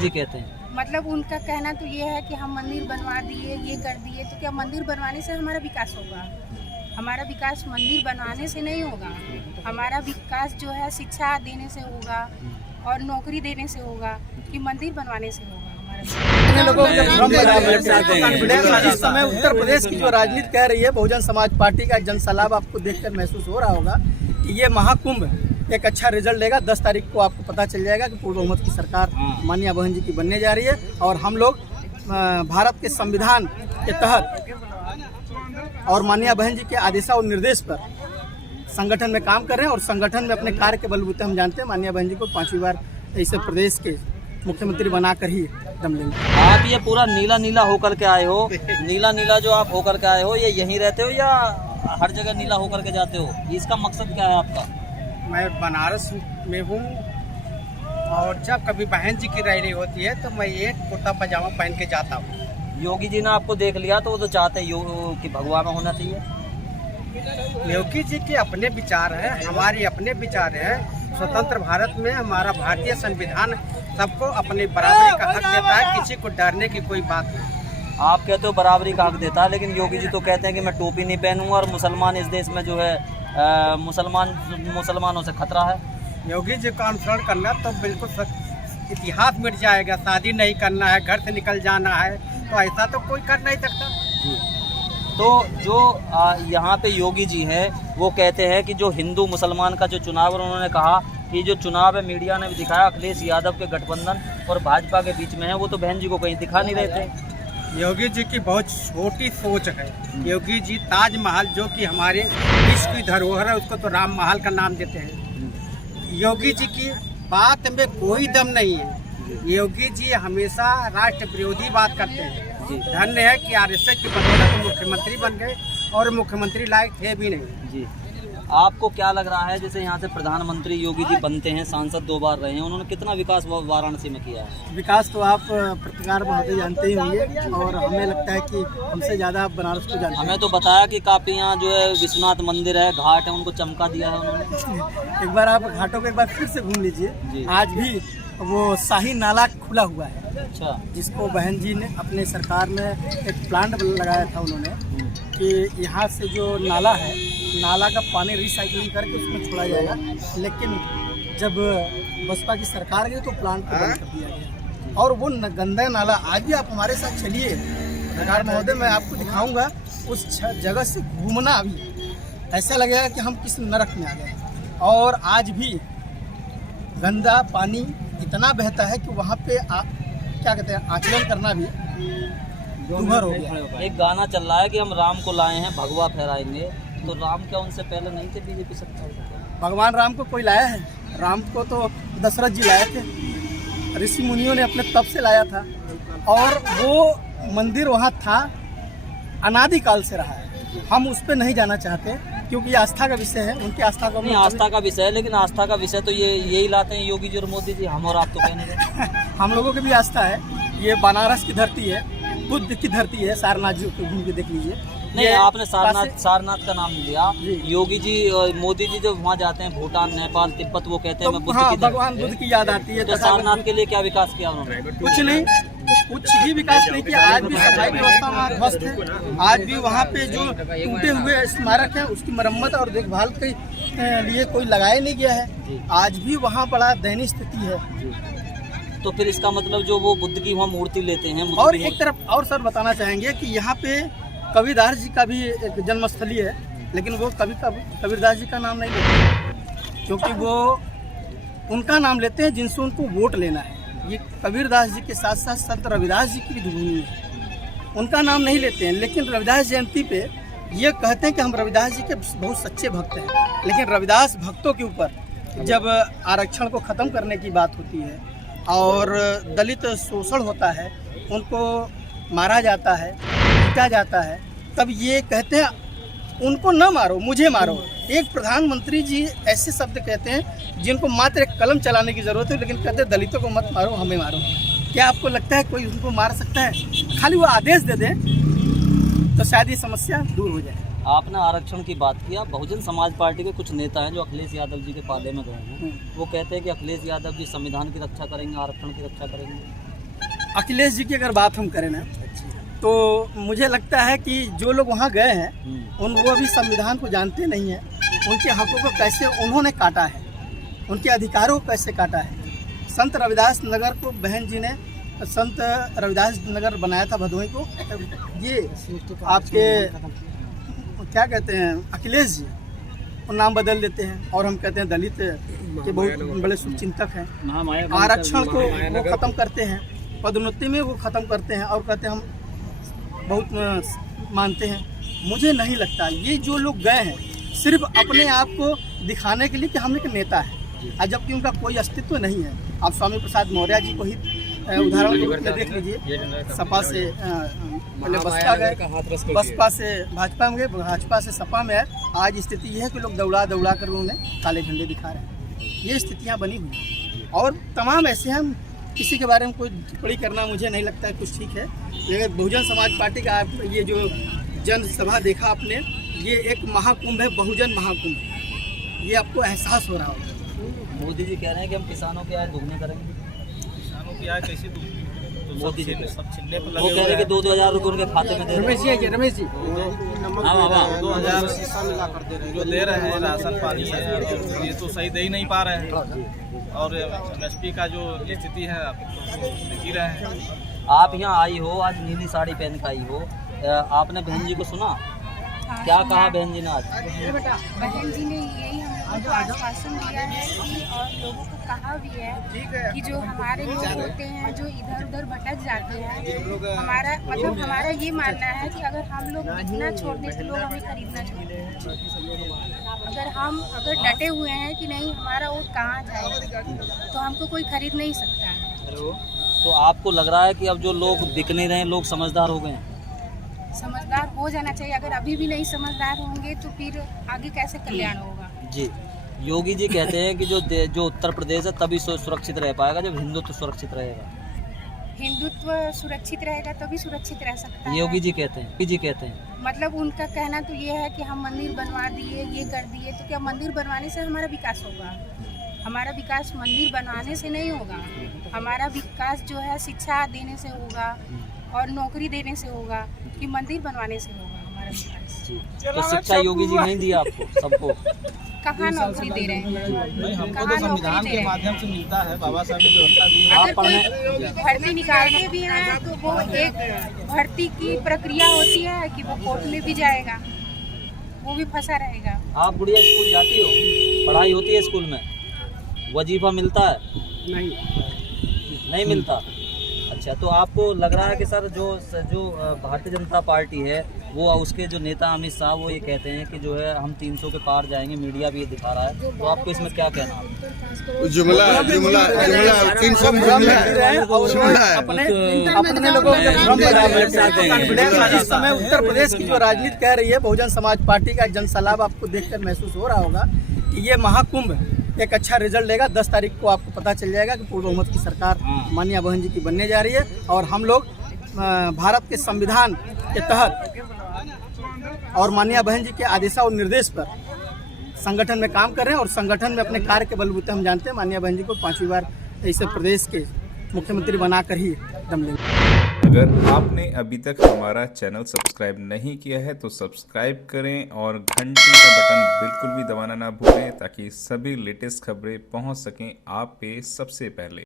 जी कहते हैं? मतलब उनका कहना तो ये है कि हम मंदिर बनवा दिए, ये कर दिए, तो क्या मंदिर बनवाने से हमारा विकास होगा? हमारा विकास मंदिर बनवाने से नहीं होगा। हमारा विकास जो है शिक्षा देने से होगा और नौकरी देने से होगा कि मंदिर बनवाने से होगा। लोगों के भ्रम लगा हुआ है। इस समय उत्तर प्रदेश की जो राजनीति कह रही है, बहुजन समाज पार्टी का जनसलाब आपको देखकर महसूस हो रहा होगा कि ये महाकुंभ एक अच्छा रिजल्ट देगा। 10 तारीख को आपको पता चल जाएगा कि पूर्ण बहुमत की सरकार माननीय बहन जी की बनने जा रही है और हम लोग भारत के संविधान के तहत और माननीय बहन जी के आदेशा और निर्देश पर संगठन में काम कर रहे हैं और संगठन में अपने कार्य के बलबूते हम जानते हैं माननीय बहन जी को 5वीं बार इसे प्रदेश के मुख्यमंत्री बनाकर ही दम लेंगे। आप ये पूरा नीला नीला होकर के आए हो, नीला नीला जो आप होकर के आए हो, ये यहीं रहते हो या हर जगह नीला होकर के जाते हो? इसका मकसद क्या है आपका? मैं बनारस में हूँ और जब कभी बहन जी की रैली होती है तो मैं एक कुर्ता पजामा पहन के जाता हूँ। योगी जी ने आपको देख लिया तो वो तो चाहते कि भगवा में होना चाहिए। योगी जी के अपने विचार हैं, हमारे अपने विचार हैं। स्वतंत्र भारत में हमारा भारतीय संविधान सबको अपनी बराबरी का हक देता है, किसी को डरने की कोई बात नहीं। आप कहते हो बराबरी का हक देता है, लेकिन योगी जी तो कहते हैं कि मैं टोपी नहीं पहनूंगा और मुसलमान इस देश में जो है मुसलमानों से खतरा है। योगी जी का अनुसरण करना तो बिल्कुल इतिहास मिट जाएगा। शादी नहीं करना है, घर से निकल जाना है, तो ऐसा तो कोई कर नहीं सकता। तो जो यहाँ पे योगी जी हैं वो कहते हैं कि जो हिंदू मुसलमान का जो चुनाव है, उन्होंने कहा कि जो चुनाव है मीडिया ने भी दिखाया अखिलेश यादव के गठबंधन और भाजपा के बीच में है, वो तो बहन जी को कहीं दिखा नहीं रहे थे। योगी जी की बहुत छोटी सोच है। योगी जी ताजमहल जो कि हमारे विश्व की धरोहर है उसको तो राम महल का नाम देते हैं। योगी जी की बात में कोई दम नहीं है। योगी जी हमेशा राष्ट्र विरोधी बात करते हैं। धन्य है कि आरएसएस की बदौलत मुख्यमंत्री बन गए और मुख्यमंत्री लायक थे भी नहीं। जी, आपको क्या लग रहा है जैसे यहाँ से प्रधानमंत्री योगी जी बनते हैं, सांसद 2 बार रहे हैं, उन्होंने कितना विकास वाराणसी में किया है? विकास तो आप पत्रकार महोदय जानते ही होंगे और हमें लगता है कि हमसे ज़्यादा आप बनारस को जानते हैं। हमें तो बताया कि काफ़ी यहाँ जो है विश्वनाथ मंदिर है, घाट है, उनको चमका दिया है उन्होंने। एक बार आप घाटों को एक बार फिर से घूम लीजिए। आज भी वो शाही नाला खुला हुआ है। अच्छा, जिसको बहन जी ने अपने सरकार में एक प्लांट लगाया था उन्होंने कि यहाँ से जो नाला है, नाला का पानी रिसाइकलिंग करके उसमें छोड़ा जाएगा। लेकिन जब बसपा की सरकार गई तो प्लांट को बंद कर दिया गया और वो गंदा नाला आज भी आप हमारे साथ चलिए पत्रकार महोदय, मैं आपको दिखाऊंगा उस जगह से घूमना अभी ऐसा लगेगा कि हम किस नरक में आ गए। और आज भी गंदा पानी इतना बहता है कि वहाँ पे क्या कहते हैं आचरण करना भी दुभर हो गया। एक गाना चल रहा है कि हम राम को लाए हैं भगवा फहराएंगे, तो राम क्या उनसे पहले नहीं थे बीजेपी सरकार? भगवान राम को कोई लाया है? राम को तो दशरथ जी लाए थे, ऋषि मुनियों ने अपने तप से लाया था और वो मंदिर वहाँ था, अनादिकाल से रहा है। हम उस पर नहीं जाना चाहते क्योंकि ये आस्था का विषय है, उनकी आस्था को नहीं, आस्था का विषय है, लेकिन आस्था का विषय तो यही लाते हैं योगी जी और मोदी जी। हम और आप तो कहने हम लोगों की भी आस्था है। ये बनारस की धरती है, बुद्ध की धरती है। सारनाथ जी को घूम के देख लीजिए। नहीं, आपने सारनाथ का नाम नहीं लिया। योगी जी और मोदी जी जब वहाँ जाते हैं भूटान, नेपाल, तिब्बत, वो कहते हैं मैं बुद्ध की भगवान बुद्ध की याद आती है। तो सारनाथ के लिए क्या विकास किया उन्होंने? कुछ नहीं, कुछ भी विकास नहीं किया। आज भी सफाई व्यवस्था वहाँ ध्वस्त है। आज भी वहाँ पे जो टूटे हुए स्मारक है उसकी मरम्मत और देखभाल के लिए कोई लगाया नहीं गया है। आज भी वहाँ बड़ा दयनीय स्थिति है। तो फिर इसका मतलब जो वो बुद्ध की वहाँ मूर्ति लेते हैं। और एक तरफ और सर बताना चाहेंगे कि यहाँ पे कबीरदास जी का भी एक जन्मस्थली है, लेकिन वो कबीरदास जी का नाम नहीं लेते क्योंकि वो उनका नाम लेते हैं जिनसे उनको वोट लेना है। ये कबीरदास जी के साथ साथ संत रविदास जी की भी भूमि है, उनका नाम नहीं लेते हैं। लेकिन रविदास जयंती पे ये कहते हैं कि हम रविदास जी के बहुत सच्चे भक्त हैं। लेकिन रविदास भक्तों के ऊपर जब आरक्षण को ख़त्म करने की बात होती है और दलित शोषण होता है, उनको मारा जाता है, पीटा जाता है, तब ये कहते हैं उनको न मारो, मुझे मारो। एक प्रधानमंत्री जी ऐसे शब्द कहते हैं जिनको मात्र एक कलम चलाने की ज़रूरत है, लेकिन कहते हैं दलितों को मत मारो, हमें मारो। क्या आपको लगता है कोई उनको मार सकता है? खाली वो आदेश दे दें तो शायद ये समस्या दूर हो जाए। आपने आरक्षण की बात किया। बहुजन समाज पार्टी के कुछ नेता हैं जो अखिलेश यादव जी के पाले में गए हैं, वो कहते हैं कि अखिलेश यादव जी संविधान की रक्षा करेंगे, आरक्षण की रक्षा करेंगे। अखिलेश जी की अगर बात हम करें ना, तो मुझे लगता है कि जो लोग वहाँ गए हैं वो अभी संविधान को जानते नहीं हैं, उनके हकों को कैसे उन्होंने काटा है, उनके अधिकारों को कैसे काटा है। संत रविदास नगर को बहन जी ने संत रविदास नगर बनाया था भदोही को, ये आपके क्या कहते हैं अखिलेश जी वो नाम बदल देते हैं और हम कहते हैं दलित के बहुत बड़े शुभचिंतक हैं। आरक्षण को वो ख़त्म करते हैं, पदोन्नति में वो ख़त्म करते हैं और कहते हैं हम बहुत मानते हैं। मुझे नहीं लगता ये जो लोग गए हैं सिर्फ अपने आप को दिखाने के लिए कि हम एक नेता है, जबकि उनका कोई अस्तित्व नहीं है। आप स्वामी प्रसाद मौर्य जी को ही उदाहरण के रूप में देख लीजिए, सपा से पहले बसपा गए, बसपा से भाजपा में गए, भाजपा से सपा में है। आज स्थिति यह है कि लोग दौड़ा दौड़ा कर उन्हें काले झंडे दिखा रहे हैं। ये स्थितियाँ बनी हुई हैं और तमाम ऐसे हम किसी के बारे में कोई टिप्पणी करना मुझे नहीं लगता है कुछ ठीक है। लेकिन बहुजन समाज पार्टी का ये जो जनसभा देखा आपने, ये एक महाकुंभ है, बहुजन महाकुंभ। ये आपको एहसास हो रहा होगा। मोदी जी कह रहे हैं कि हम किसानों की आय दोगुनी करेंगे। किसानों की आय कैसे दूंगी? तो मोदी जी सब छिलने पर वो लगे कह रहे हैं कि 2,000 रुपये उनके खाते में दे रहे हैं। रमेश जी 2000 जो दे रहे हैं राशन पानी है, ये तो सही दे ही नहीं पा रहे हैं। और MSP का जो स्थिति है आप देख ही रहे हैं। आप यहाँ आई हो, आज नीली साड़ी पहन के आई हो, आपने बहन जी को सुना? क्या कहा बहन जी ने आज? बहन जी ने यही हम लोगों को आश्वासन दिया है कि और लोगों को कहा भी है कि जो हमारे लोग होते हैं जो इधर उधर भटक जाते हैं, हमारा मतलब हमारा ये मानना है कि अगर हम लोग इतना छोड़ दें तो लोग हमें खरीदना छोड़ दें। अगर डटे हुए हैं कि नहीं हमारा वोट कहाँ जाएगा तो हमको कोई खरीद नहीं सकता है। तो आपको लग रहा है कि अब जो लोग बिक नहीं रहे हैं, लोग समझदार हो गए हैं? समझदार हो जाना चाहिए। अगर अभी भी नहीं समझदार होंगे तो फिर आगे कैसे कल्याण होगा। जी, योगी जी कहते हैं कि जो उत्तर प्रदेश है तभी सुरक्षित रह पाएगा जब हिंदुत्व सुरक्षित रहेगा। हिंदुत्व सुरक्षित रहेगा तभी सुरक्षित रह सकता है। योगी जी कहते हैं मतलब उनका कहना तो ये है कि हम मंदिर बनवा दिए, ये कर दिए, तो क्या मंदिर बनवाने से हमारा विकास होगा? हमारा विकास मंदिर बनवाने से नहीं होगा। हमारा विकास जो है शिक्षा देने से होगा और नौकरी देने से होगा कि मंदिर बनवाने से होगा हमारा विकास। तो शिक्षा योगी जी नहीं दी आपको सबको? कहाँ नौकरी दे रहे हैं? नहीं, हमको तो संविधान के माध्यम से मिलता है, बाबा साहब ने व्यवस्था दी है। अगर कोई भर्ती निकालते भी हैं तो वो एक भर्ती की प्रक्रिया होती है कि वो कोर्ट में भी जाएगा, वो भी फंसा रहेगा। आप बुढ़िया स्कूल जाती हो? पढ़ाई होती है स्कूल में? वजीफा मिलता है? नहीं मिलता। अच्छा, तो आपको लग रहा है कि सर जो भारतीय जनता पार्टी है वो उसके जो नेता अमित शाह वो ये कहते हैं कि जो है हम 300 के पार जाएंगे, मीडिया भी ये दिखा रहा है, तो आपको इसमें क्या कहना है? जुमला 300 में जुमला है। अपने लोगों के भ्रम में डाल रहे हैं। इस समय उत्तर प्रदेश की जो राजनीति कह रही है, बहुजन समाज पार्टी का जनसलाब आपको देखकर महसूस हो रहा होगा कि ये महाकुंभ एक अच्छा रिजल्ट देगा। 10 तारीख को आपको पता चल जाएगा कि पूर्ण बहुमत की सरकार माननीय बहन जी की बनने जा रही है और हम लोग भारत के संविधान के तहत और माननीय बहन जी के आदेश और निर्देश पर संगठन में काम कर रहे हैं और संगठन में अपने कार्य के बलबूते हम जानते हैं माननीय बहन जी को 5वीं बार इस प्रदेश के मुख्यमंत्री बनाकर ही दम लेंगे। अगर आपने अभी तक हमारा चैनल सब्सक्राइब नहीं किया है तो सब्सक्राइब करें और घंटी का बटन बिल्कुल भी दबाना ना भूलें ताकि सभी लेटेस्ट खबरें पहुंच सकें आप पे सबसे पहले।